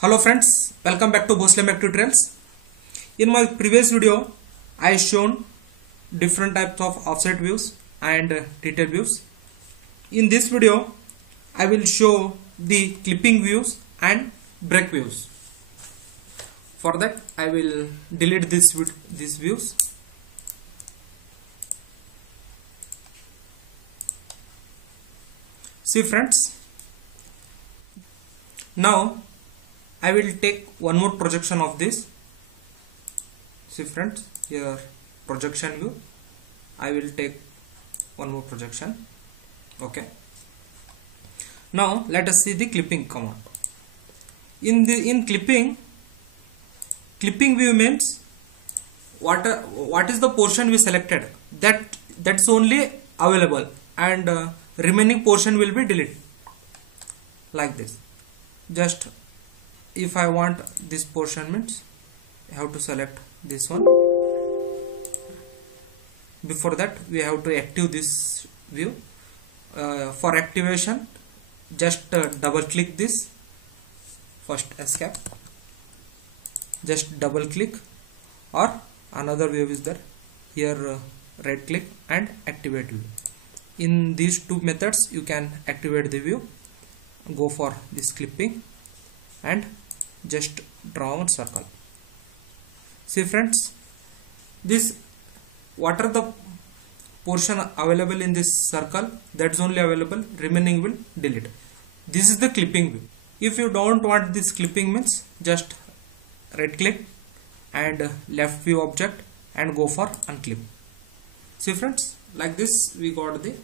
Hello friends, welcome back to Bhosle Mac Tutorials. In my previous video, I shown different types of offset views and detail views. In this video, I will show the clipping views and break views. For that, I will delete these views. See friends, now I will take one more projection of this. See friends, here projection view. I will take one more projection. Okay. Now let us see the clipping command. In clipping view means what is the portion we selected, that's only available, and remaining portion will be deleted like this. Just if I want this portion means I have to select this one. Before that we have to active this view. For activation, just double click this. First escape, just double click, or another view is there. Here right click and activate view. In these two methods you can activate the view. Go for this clipping and just draw one circle. See friends, this what are the portion available in this circle, that's only available, remaining will delete. This is the clipping view. If you don't want this clipping means just right click and left view object and go for unclip. See friends, like this we got the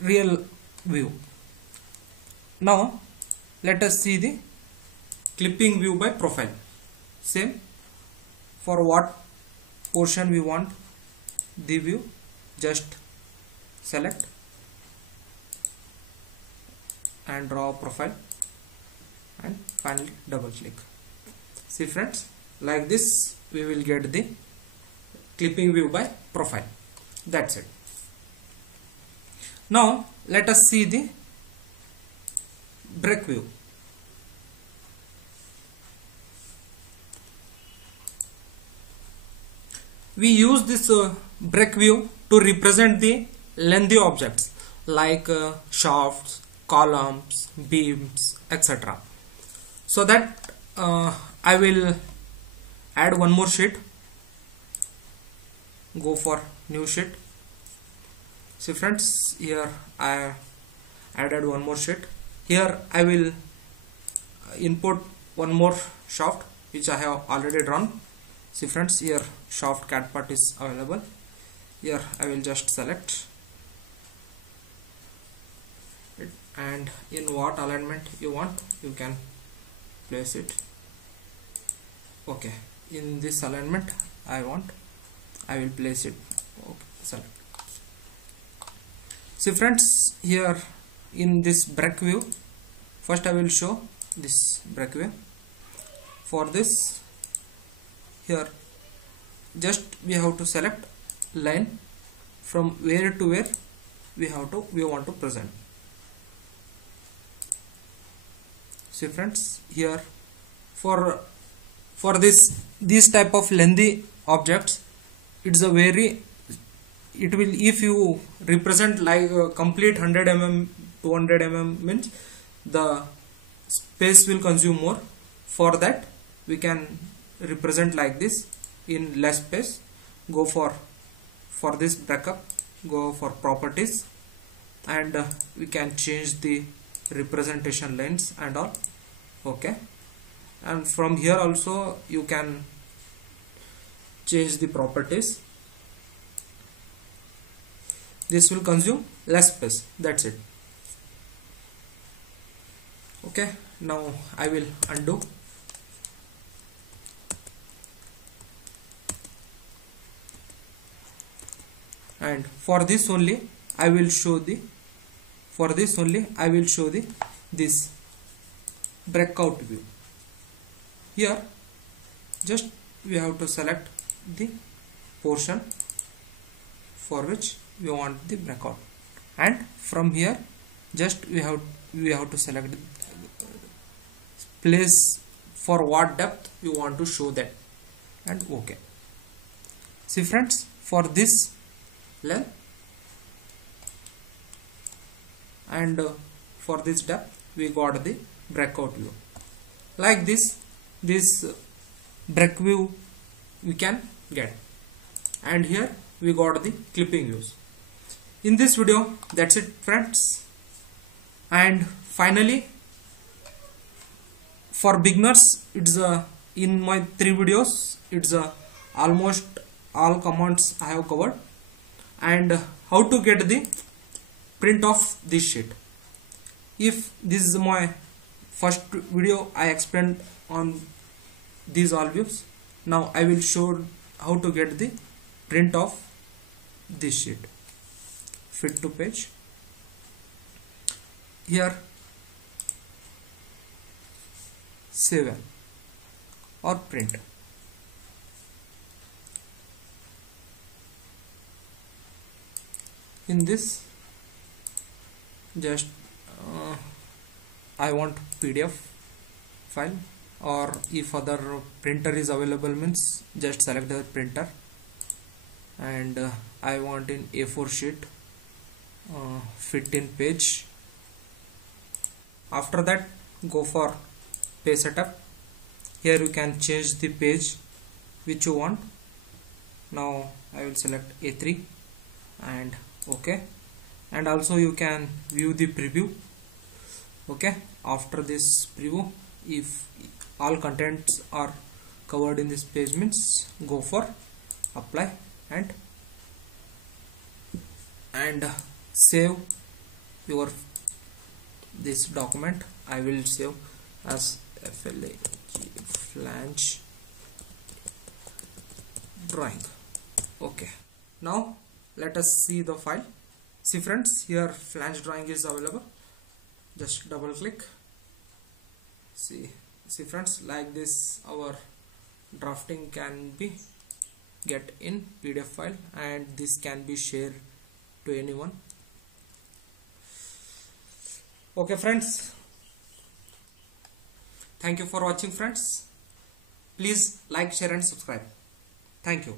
real view. Now let us see the clipping view by profile. Same, for what portion we want the view, just select and draw a profile and finally double click. See friends, like this we will get the clipping view by profile. That's it. Now let us see the break view. We use this break view to represent the lengthy objects like shafts, columns, beams, etc. So that I will add one more sheet. Go for new sheet. See friends, here I added one more sheet. Here I will input one more shaft which I have already drawn. See friends, here shaft cat part is available. Here I will just select it, and in what alignment you want you can place it. Okay, in this alignment I will place it. Okay, select. See friends, here in this break view, first I will show this break view. For this, here just we have to select line from where to where we want to present. See friends, here for this type of lengthy objects, it's a very, it will, if you represent like a complete 100 mm 200 mm means the space will consume more. For that we can represent like this in less space. Go for this backup, go for properties, and we can change the representation lines and all. Okay, and from here also you can change the properties. This will consume less space. That's it. Okay, now I will undo. And for this only I will show the this breakout view. Here just we have to select the portion for which we want the breakout, and from here just we have to select place for what depth you want to show that, and OK. See friends, for this length and for this depth we got the breakout view. Like this break view we can get, and here we got the clipping views. In this video, that's it friends. And finally, for beginners, it's in my 3 videos, it's almost all commands I have covered, and how to get the print of this sheet. If this is my first video, I explained on these all views. Now I will show how to get the print of this sheet. Fit to page. Here save or print. In this, just I want PDF file, or if other printer is available means just select the printer, and I want in A4 sheet, fit in page. After that, go for page setup. Here you can change the page which you want. Now I will select A3 and OK, and also you can view the preview. Okay, after this preview, if all contents are covered in this page means go for apply and save your this document. I will save as FLANGE flange drawing. Okay, now let us see the file. See friends, here flange drawing is available. Just double click. See friends, like this our drafting can be get in PDF file, and this can be shared to anyone. Okay friends, thank you for watching friends. Please like, share and subscribe. Thank you.